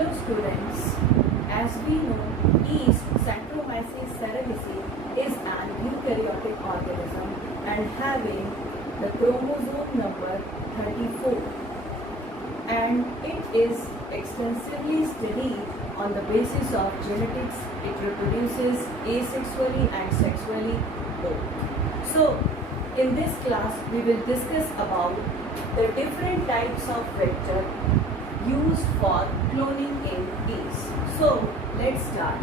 Hello students, as we know, yeast Saccharomyces cerevisiae is an eukaryotic organism and having the chromosome number 34, and it is extensively studied on the basis of genetics. It reproduces asexually and sexually both. So in this class we will discuss about the different types of vector used for cloning in yeast. So let's start.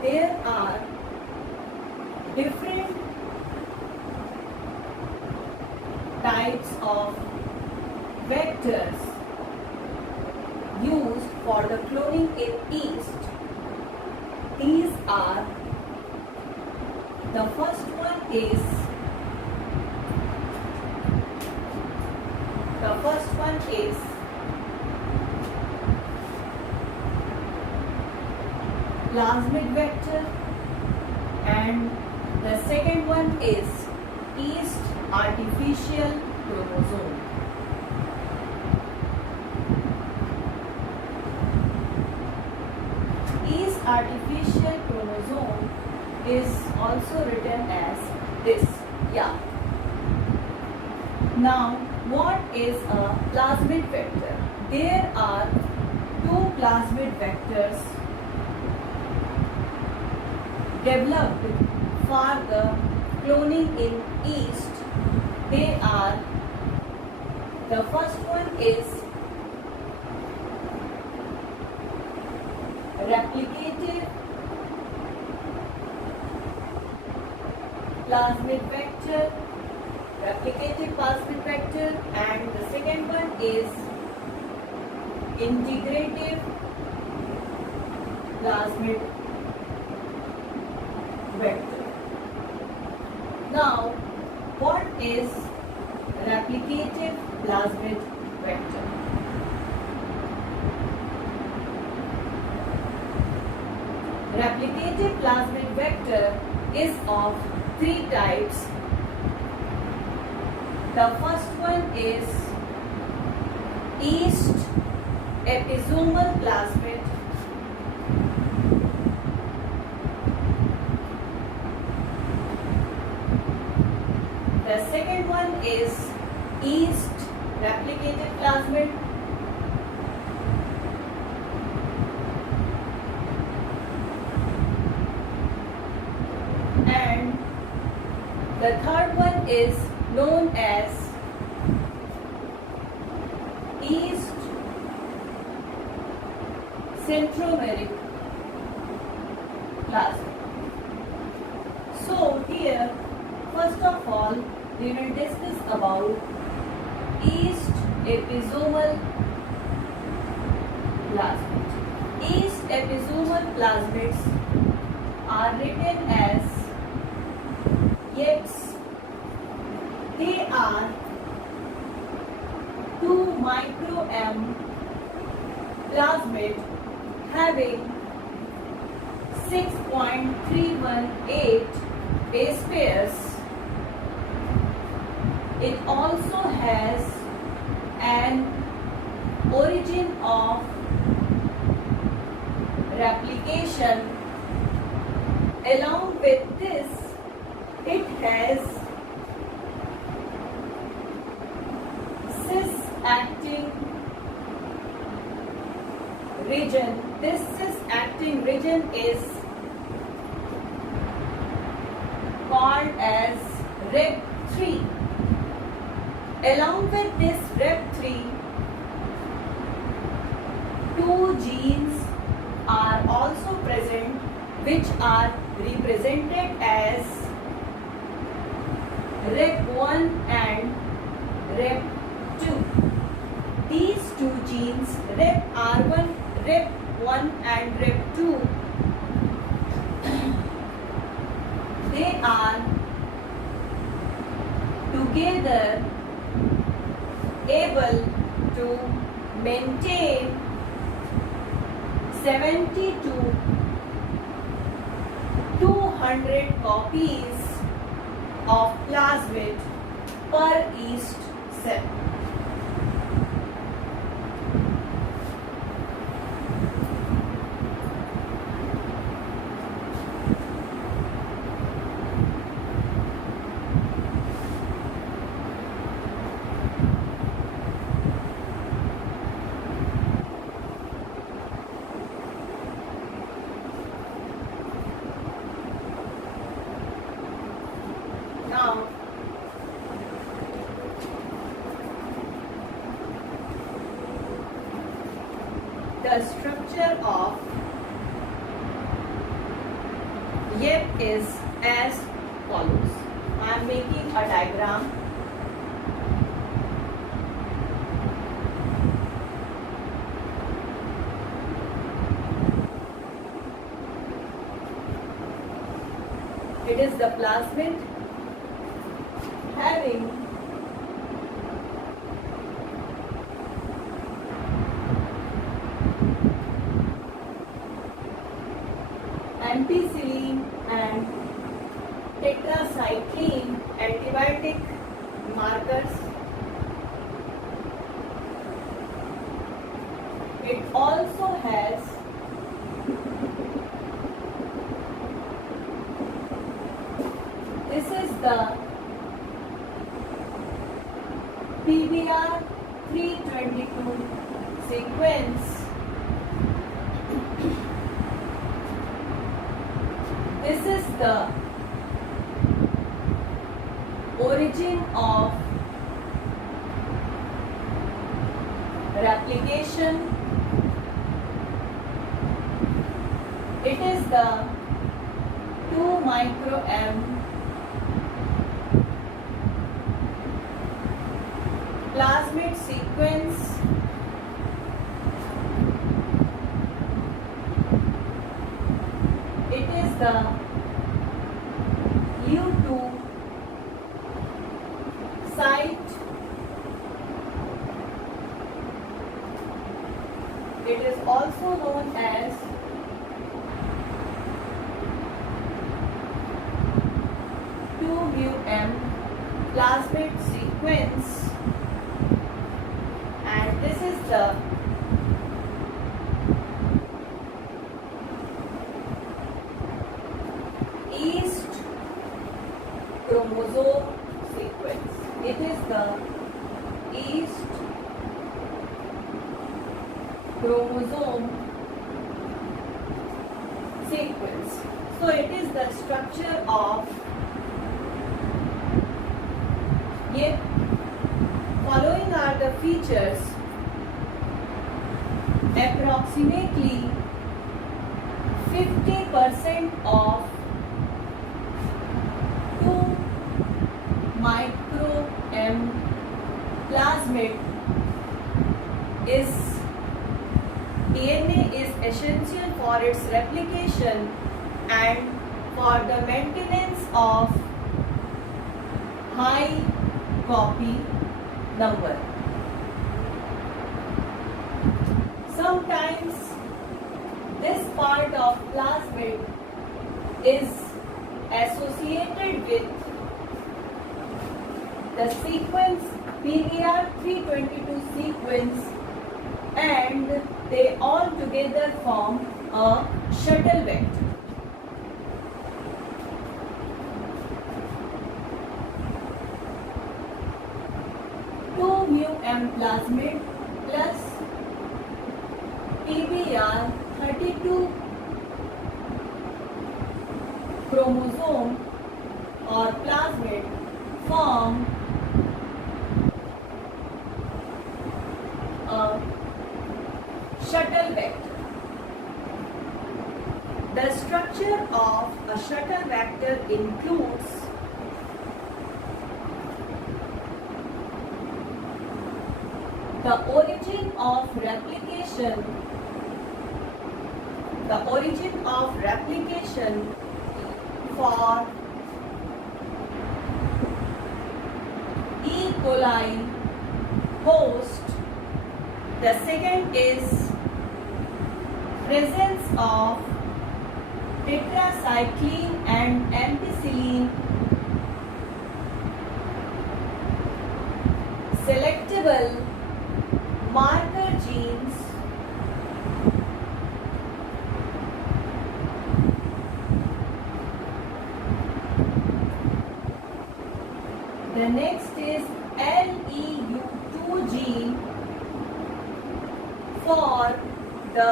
There are different types of vectors used for the cloning in yeast. These are, the first one is Plasmid Vector, and the second one is yeast artificial chromosome. Yeast artificial chromosome is also written as this. Now, what is a plasmid vector? There are two plasmid vectors developed for the cloning in yeast. They are, the first one is replicative plasmid vector, and the second one is integrative plasmid vector. Now, what is replicative plasmid vector? Replicative plasmid vector is of three types. The first one is yeast episomal plasmid. The second one is yeast replicative plasmid. And the third one is known as yeast centromeric plasmid. So here, first of all, we will discuss about yeast episomal plasmid. Yeast episomal plasmids are written as yeast. They are 2 μm plasmid having 6.318 base pairs. It also has an origin of replication. Along with this, it has cis-acting region. This cis-acting region is called as Rep3. Along with this Rep3, two genes are also present which are represented as Rep1 and Rep2. These two genes, Rep1 and Rep2, they are together able to maintain 70 to 200 copies of plasmid per yeast cell. Now, the structure of yep is as follows. I am making a diagram. It is the plasmid having ampicillin and tetracycline antibiotic markers. It also has this is the PBR 322 sequence. This is the origin of replication. It is the 2 μm plasmid sequence. It is the U2 site. It is also known as plasmid sequence, and this is the yeast chromosome sequence. It is the yeast chromosome sequence. So it is the structure of following are the features. Approximately 50% of 2 μm plasmid is DNA is essential for its replication and for the maintenance of high copy number. Sometimes this part of plasmid is associated with the sequence PBR 322 sequence, and they all together form a shuttle vector. M plasmid plus PBR 32 chromosome or plasmid form a shuttle vector. The structure of a shuttle vector includes the origin of replication for E. coli host. The second is presence of tetracycline and ampicillin selectable marker genes. The next is LEU2 gene for the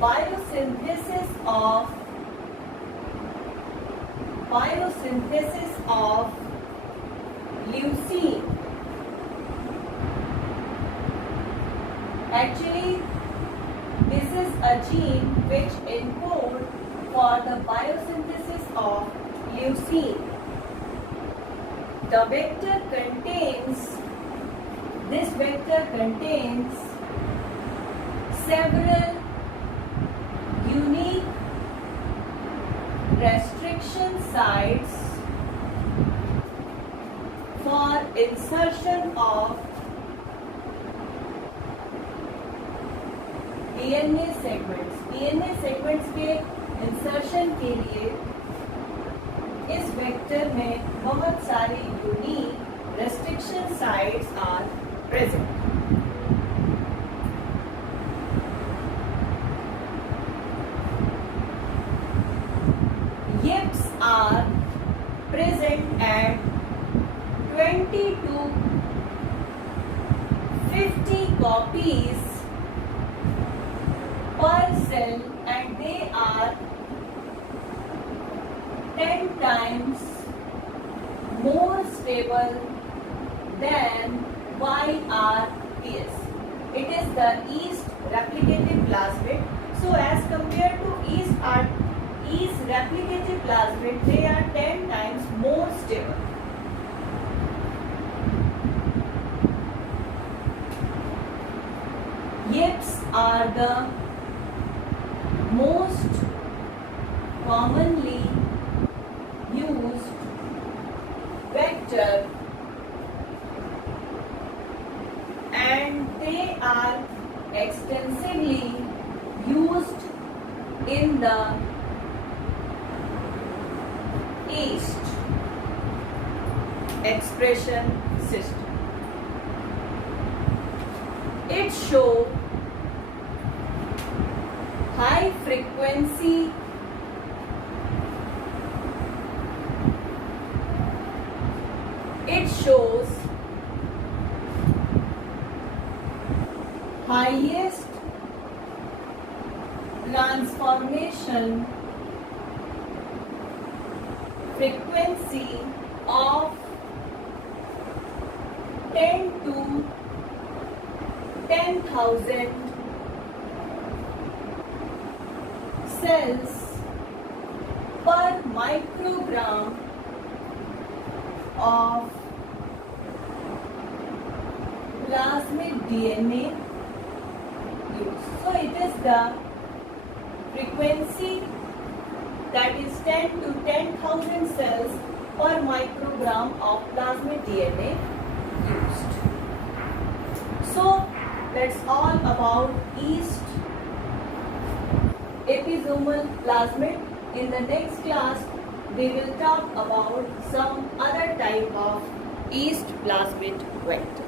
biosynthesis of leucine. Actually, this is a gene which encodes for the biosynthesis of leucine. This vector contains several unique restriction sites for insertion of DNA segments. DNA segments के insertion के लिए इस vector में बहुत सारी unique restriction sites are present. Yips are present at 20 to 50 copies per cell, and they are 10 times more stable than YRPS. It is the yeast replicative plasmid. So as compared to yeast replicative plasmid, they are 10 times more stable. Yips are the most commonly used vector, and they are extensively used in the yeast expression system. It shows high frequency highest transformation frequency of 10 to 10,000 cells per microgram of plasmid DNA used. So it is the frequency that is 10 to 10,000 cells per microgram of plasmid DNA used. So that's all about yeast episomal plasmid. In the next class, we will talk about some other type of yeast plasmid vector.